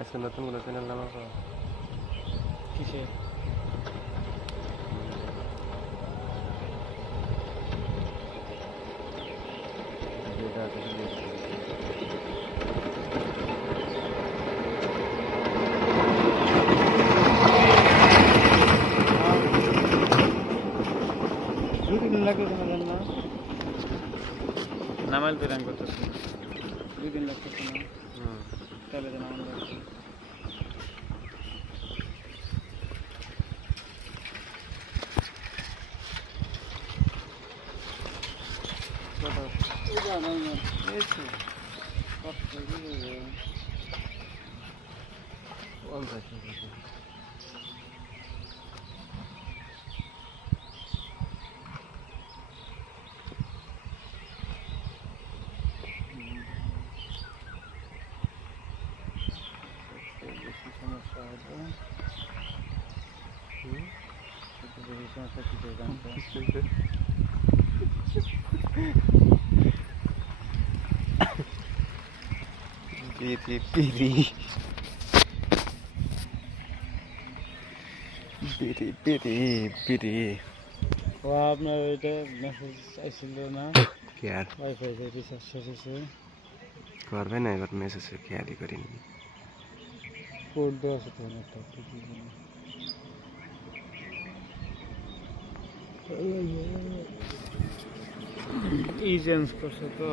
আজকে নতুন কোনো চ্যানেল নাম আছে? কিসে? যেটা আছে সেটা। দুদিন লাগবে কোনো জান না নামাইল তো র্যাঙ্ক করতেছে 2 দিন লাগতেছে না তাহলে তো নামাইল লাগবে বেশি সমস্যা হবে বেশি সমস্যা কিছু জানতে পিরি পিরি পিরি পিরি পিরি। ও আপনার ওইটা মেসেজ আসছিল না কি আর ওয়াইফাই যে রিচার্জ শেষ হয়েছে করবে না, এবার মেসেজে খেয়ালই করিনি। কোড দেওয়া আছে তো একটা ই চেঞ্জ করছে তো